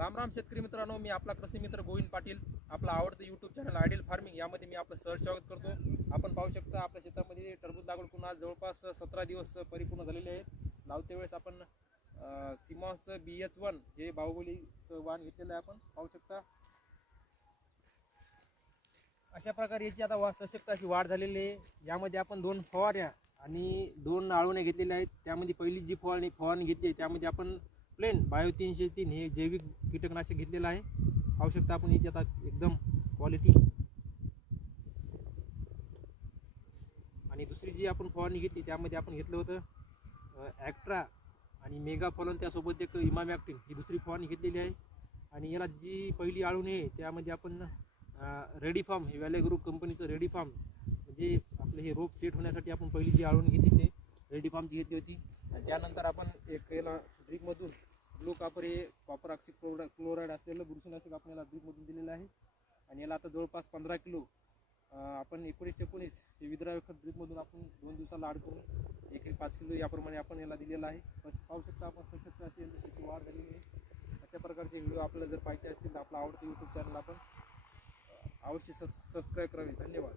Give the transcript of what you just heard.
राम राम शेतकरी मित्रांनो, मी आपला कृषी मित्र गोविंद पाटील. आपला आवडतं यूट्यूब चॅनल आयडियल फार्मिंग यामध्ये मी आपलं सहर्ष स्वागत करतो. आपण पाहू शकता आपल्या शेतामध्ये टरबूज लागवड करून आज जवळपास 17 दिवस परिपूर्ण झालेले आहेत. लावते वेळेस आपण सिमॉन्सचं BH1 हे बाहुबलीचं वाण घेतलेलं आहे. आपण पाहू शकता अशा प्रकारे याची आता सशक्त अशी वाढ झालेली आहे. यामध्ये आपण 2 फवाऱ्या आणि 2 आळवण्या घेतलेल्या आहेत. त्यामध्ये पहिली जी फवारणी घेतली त्यामध्ये आपण प्लेन बायो 303 हे जैविक कीटकनाशक घेतलेलं आहे. पाहू शकता आपण याची आता एकदम क्वालिटी. आणि दुसरी जी आपण फवारणी घेतली त्यामध्ये आपण घेतलं होतं ॲक्ट्रा आणि मेगा फॉलन, त्यासोबत एक इमामॅक्टिन ही दुसरी फवारणी घेतलेली आहे. आणि याला जी पहिली आळवणी आहे त्यामध्ये आपण रेडी फार्म हे व्हॅले ग्रुप कंपनीचं रेडी फार्म, म्हणजे आपले हे रोप सेट होण्यासाठी आपण पहिली जी आळवणी घेतली ते रेडी फार्मची घेतली होती. त्यानंतर आपण एक याला ड्रिपमधून ब्लू कॉपर हे कॉपर ऑक्सी क्लोराईड असलेलं बुरशीनाशक आपण याला ड्रिपमधून दिलेलं आहे. आणि याला आता जवळपास 15 किलो आपण 19-19 हे विद्राव्य खत ड्रिपमधून आपण 2 दिवसाला ॲड करून 1-5 किलो याप्रमाणे आपण याला दिलेलं आहे. पाहू शकता आपण सशक्त अशी त्याची वाढ झालेली आहे. अशा प्रकारचे व्हिडिओ आपल्याला जर पाहिजे असतील तर आपला आवडतं यूट्यूब चॅनल आपण अवश्य सबस्क्राईब करावे. धन्यवाद.